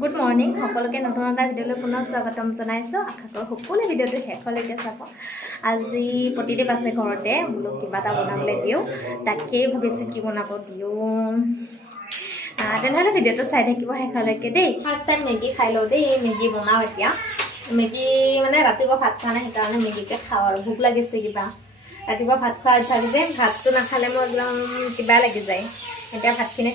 Good morning সকলোকে নতুন এটা ভিডিঅ'লৈ পুনৰ স্বাগতম জনাইছোঁ। আশা কৰোঁ সকলোৱে ভিডিঅ'টো শেষলৈকে চাব। আজি প্ৰতিদেৱ আছে ঘৰতে, বোলো কিবা এটা বনাবলৈ দিওঁ, তাকেই ভাবিছোঁ কি বনাব দিওঁ। তেনেহ'লে ভিডিঅ'টো চাই থাকিব শেষলৈকে দেই। ফাৰ্ষ্ট টাইম মেগী খাই লওঁ দেই, মেগী বনাওঁ এতিয়া। মেগী মানে ৰাতিপুৱা ভাত খোৱা নাই, সেইকাৰণে মেগীকে খাওঁ আৰু ভোক লাগিছে কিবা। ৰাতিপুৱা ভাত খোৱা অভ্যাস যে, ভাতটো নাখালে মোৰ একদম কিবা লাগি যায়। এতিয়া ভাতখিনি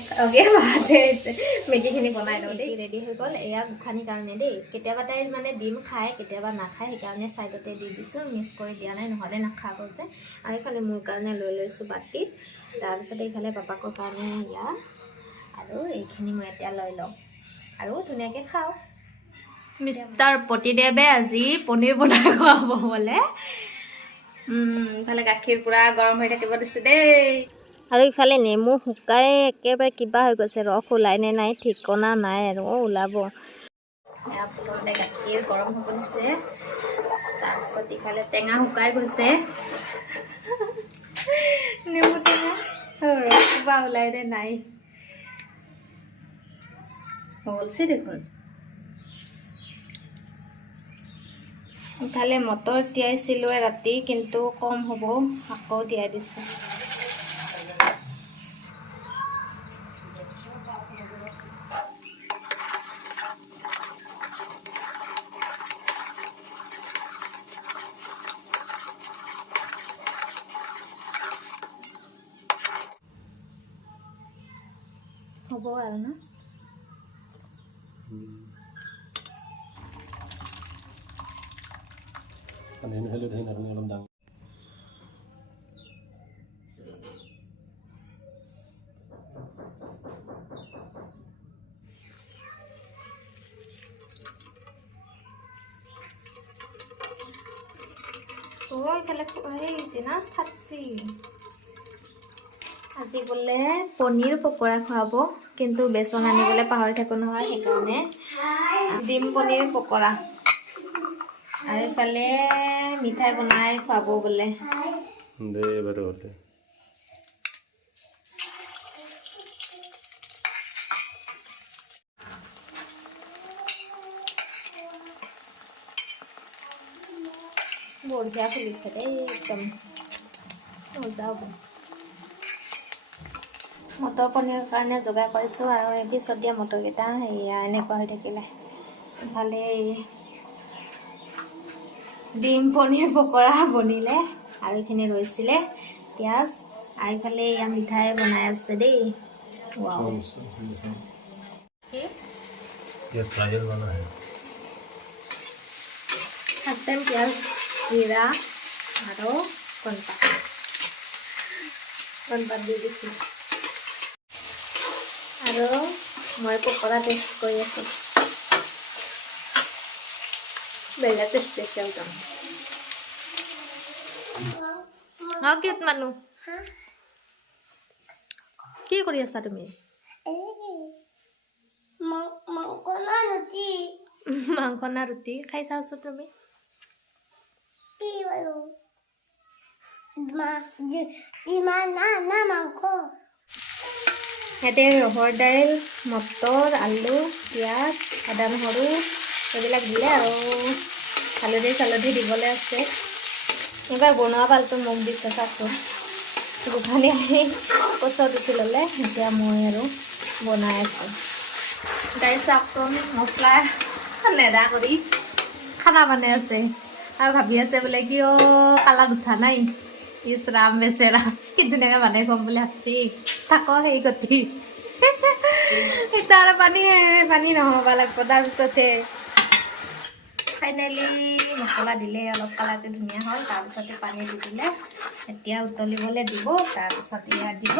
ভাতে হৈছে, মেগীখিনি বনাই লওঁ দেই। ৰেডি হৈ গ'ল, এয়া গোখানিৰ কাৰণে দেই। কেতিয়াবা তাই মানে ডিম খায়, কেতিয়াবা নাখায়, সেইকাৰণে ছাইডতে দি দিছোঁ, মিক্স কৰি দিয়া নাই, নহ'লে নাখাব যে। আৰু এইফালে মোৰ কাৰণে লৈ লৈছোঁ বাতিত, তাৰপিছত এইফালে পাপাকৰ কাৰণে এয়া, আৰু এইখিনি মই এতিয়া লৈ লওঁ আৰু ধুনীয়াকৈ খাওঁ। মিষ্টাৰ প্ৰতিদেৱে আজি পনীৰ বনাই খুৱাব বোলে। ইফালে গাখীৰ পূৰা গৰম হৈ থাকিব দিছে দেই। আৰু ইফালে নেমু শুকাই একেবাৰে কিবা হৈ গৈছে, ৰস ওলাই নে নাই ঠিকনা নাই আৰু ওলাব। প্ৰথমতে গাখীৰ গৰম হ'ব দিছে, তাৰপিছত ইফালে টেঙা শুকাই গৈছে, নেমু টেঙা ৰস কিবা ওলাই নে নাই হ'লছে দেখোন। ইফালে মটৰ তিয়াইছিলোঁ ৰাতি, কিন্তু কম হ'ব, আকৌ তিয়াই দিছোঁ। হ'ব আৰু ন ইফালে হেৰি না ফাটছি। আজি বোলে পনীৰ পকৰা খুৱাব, কিন্তু বেচন আনিবলৈ পাহৰি থাকোঁ নহয়, সেইকাৰণে ডিম পনীৰ পকৰা। আৰু এইফালে মিঠাই বনাই খুৱাব বোলে। বঢ়িয়া ফুলিছে দেই, একদম মজা হ'ব। মটৰ পনীৰৰ কাৰণে যোগাৰ কৰিছোঁ, আৰু এই পিছত দিয়া মটৰকেইটা সেয়া এনেকুৱা হৈ থাকিলে। ইফালে ডিম পনীৰ পকৰা বনিলে, আৰু এইখিনি ৰৈছিলে পিঁয়াজ, আৰু ইফালে এয়া মিঠাই বনাই আছে দেই। ফাৰ্ষ্ট টাইম পিঁয়াজ জিৰা আৰু কণপাত দি দিছোঁ, আৰু মই পকৰা টেষ্ট কৰি আছোঁ। বেলেগ টেষ্ট একদম। কিউট মানুহ, কি কৰি আছা তুমি? মাংস না ৰুটি খাই চাওঁচোন তুমি। ইয়াতে ৰহৰ দাইল, মটৰ, আলু, পিঁয়াজ, আদা নহৰু এইবিলাক দিলে, আৰু হালধি দিবলৈ আছে। এইবাৰ বনোৱা পালটো মোক দিছে চাচোন। গোখানি আহি কচত উঠি ল'লে, এতিয়া মই আৰু বনাই আছোঁ। গাই চাওকচোন, মছলা নেদা কৰি খানা বনাই আছে, আৰু ভাবি আছে বোলে কিয় কালাৰ উঠা নাই। ইচ ৰাম বেচেৰা, কি ধুনীয়াকৈ বনাই খুৱাম বুলি ভাবছি, থাক সেই গতি। এতিয়া আৰু পানী নহ'ব লাগিব, তাৰপিছতহে ফাইনেলি মছলা দিলে অলপ কালাৰটো ধুনীয়া হ'ল, তাৰপিছতে পানী দি দিলে। এতিয়া উতলিবলৈ দিব, তাৰপিছত ইয়াত দিব,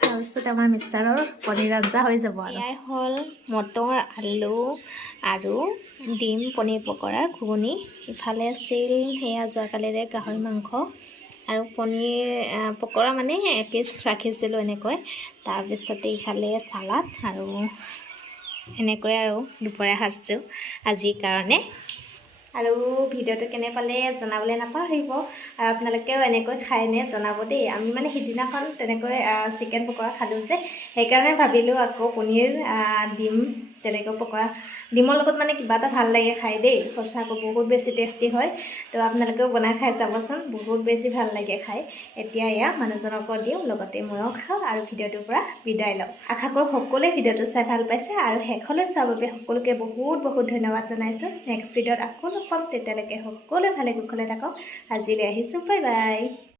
তাৰপিছত আমাৰ মিষ্টাৰৰ পনীৰ আঞ্জা হৈ যাব। আৰু এয়াই হ'ল মটৰ, আলু আৰু ডিম পনীৰ পকৰাৰ ঘুগুনি। ইফালে আছিল সেয়া যোৱাকালিৰে গাহৰি মাংস, আৰু পনীৰ পকৰা মানে এপিচ ৰাখিছিলোঁ এনেকৈ। তাৰপিছতে ইফালে চালাড, আৰু এনেকৈ আৰু দুপৰীয়া সাজটো আজিৰ কাৰণে। আৰু ভিডিঅ'টো কেনে পালে জনাবলৈ নাপাহৰিব, আৰু আপোনালোকেও এনেকৈ খায়নে জনাব দেই। আমি মানে সিদিনাখন তেনেকৈ চিকেন পকৰা খালোঁ যে, সেইকাৰণে ভাবিলোঁ আকৌ পনীৰ ডিম তেনেকৈ পকৰা ডিমৰ লগত মানে কিবা এটা ভাল লাগে খাই দেই সঁচাকৈ বহুত বেছি টেষ্টি হয় তো আপোনালোকেও বনাই খাই চাবচোন বহুত বেছি ভাল লাগে খাই এতিয়া এয়া মানুহজনকো দিওঁ লগতে ময়ো খাওঁ আৰু ভিডিঅ'টোৰ পৰা বিদায় লওঁ আশা কৰোঁ সকলোৱে ভিডিঅ'টো চাই ভাল পাইছে আৰু শেষলৈ চোৱাৰ বাবে সকলোকে বহুত বহুত ধন্যবাদ জনাইছোঁ নেক্সট ভিডিঅ'ত আকৌ লগ পাম তেতিয়ালৈকে সকলোৱে ভালে কুশলে থাকক আজিলৈ আহিছোঁ বাই বাই